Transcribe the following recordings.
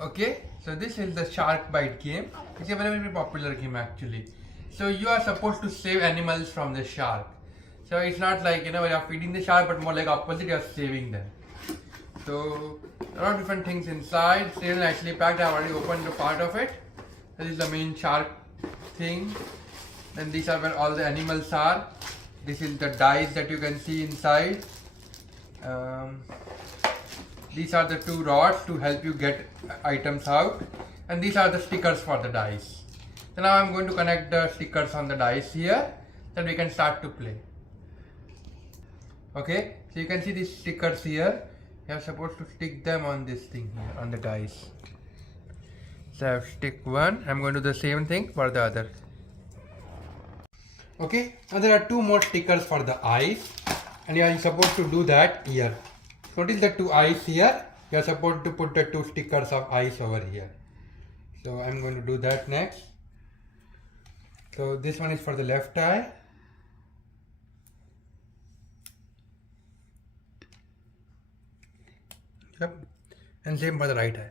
Okay, so this is the shark bite game. It's a very popular game actually. So you are supposed to save animals from the shark. So it's not like you are feeding the shark, but more like opposite, you are saving them. So there are different things inside. Still nicely packed. I've already opened a part of it. This is the main shark thing. Then these are where all the animals are. This is the dice that you can see inside. These are the two rods to help you get items out, and these are the stickers for the dice. So now I'm going to connect the stickers on the dice here, then we can start to play. Okay, so you can see these stickers here. You are supposed to stick them on this thing here, on the dice. So I've stick one. I'm going to do the same thing for the other. Okay, now there are two more stickers for the eyes, and you are supposed to do that here. Notice the two eyes here. You are supposed to put the two stickers of eyes over here. So I'm going to do that next. So this one is for the left eye. Yep. And same for the right eye.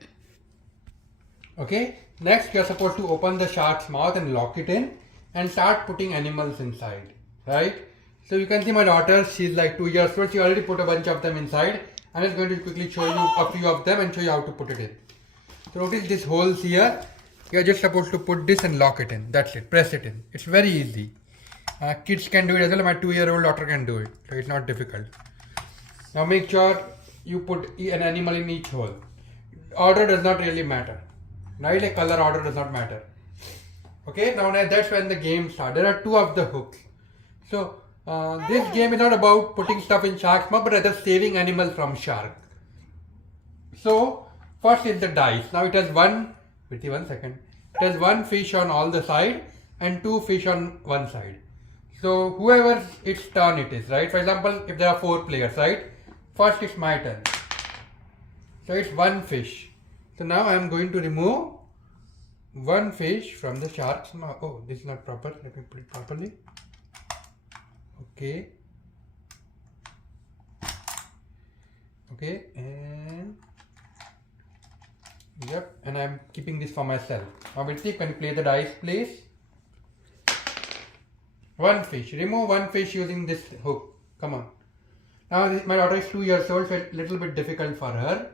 Okay. Next you are supposed to open the shark's mouth and lock it in and start putting animals inside. Right? So you can see my daughter, she's like 2 years old. She already put a bunch of them inside. I'm just going to quickly show you a few of them and show you how to put it in. So notice these holes here. You're just supposed to put this and lock it in. That's it. Press it in. It's very easy. Kids can do it as well. My 2-year-old daughter can do it. So it's not difficult. Now make sure you put an animal in each hole. Order does not really matter. Right? Like color order does not matter. Okay. Now that's when the game starts. There are two of the hooks. So this game is not about putting stuff in shark's mouth, but rather saving animals from shark. So first is the dice. Now it has one fish on all the side and two fish on one side. So whoever its turn it is, right? For example, if there are 4 players, right? First it's my turn. So it's one fish. So now I am going to remove one fish from the shark's mouth. Oh, this is not proper. Let me put it properly. Okay. Okay, and yep, and I'm keeping this for myself. Now Virti, can you play the dice, please? One fish. Remove one fish using this hook. Come on. Now my daughter is 2 years old, so it's a little bit difficult for her.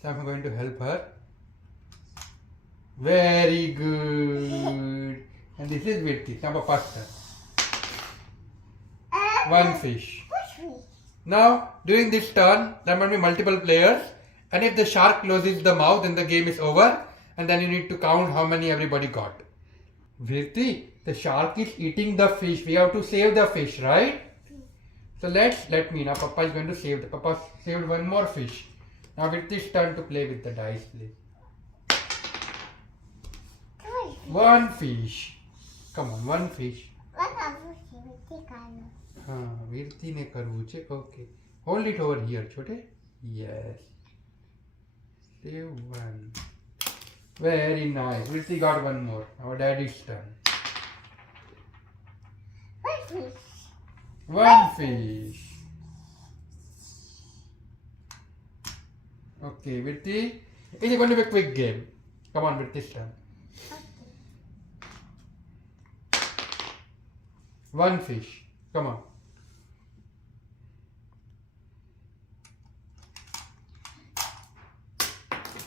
So I'm going to help her. Very good. And this is Virti. Now faster. One fish. Now during this turn there might be multiple players, and if the shark closes the mouth then the game is over, and then you need to count how many everybody got. Virti, the shark is eating the fish. We have to save the fish, right? So let me now. Papa is going to save. Papa saved one more fish. Now Virti's turn to play with the dice, please. One fish. Come on, one fish. Virti ne karvu che. Okay. Hold it over here, chote. Yes. Save one. Very nice. Virti got one more. Our daddy's turn. One fish. Okay, Virti. It's going to be a quick game. Come on, Virti's turn. One fish. Come on.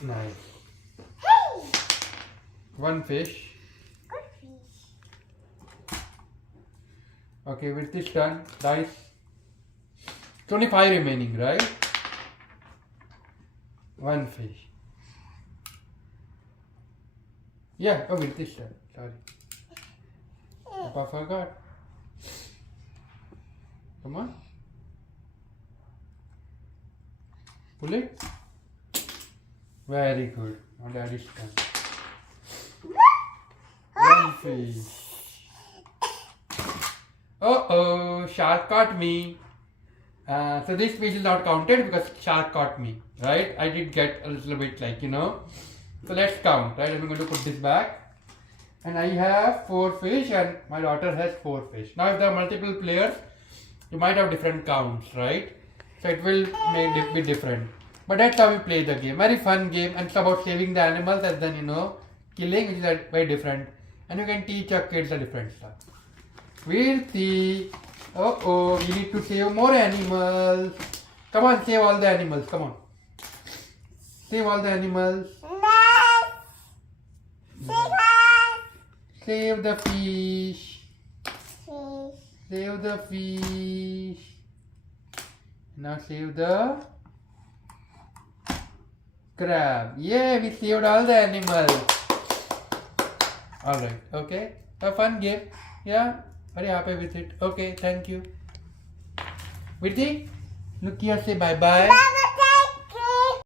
Nice. One fish. Okay, with this turn, dice. It's only 5 remaining, right? One fish. Yeah, oh, with this turn. Sorry. Papa forgot. Come on. Pull it. Very good. Now daddy's turn. One fish. Oh, shark caught me. So this fish is not counted because shark caught me, right? I did get a little bit So let's count, right? I'm going to put this back. And I have 4 fish and my daughter has 4 fish. Now if there are multiple players, you might have different counts, right? So it will be different. But that's how we play the game. Very fun game, and it's about saving the animals and then killing, which is very different. And you can teach your kids a different stuff. We'll see. We need to save more animals. Come on, save all the animals. Come on. Save all the animals. Save the fish. Save the fish. Now save the crab. Yeah, we saved all the animals. Alright, okay. A fun game. Yeah, very happy with it. Okay, thank you. Virti, look here, say bye bye.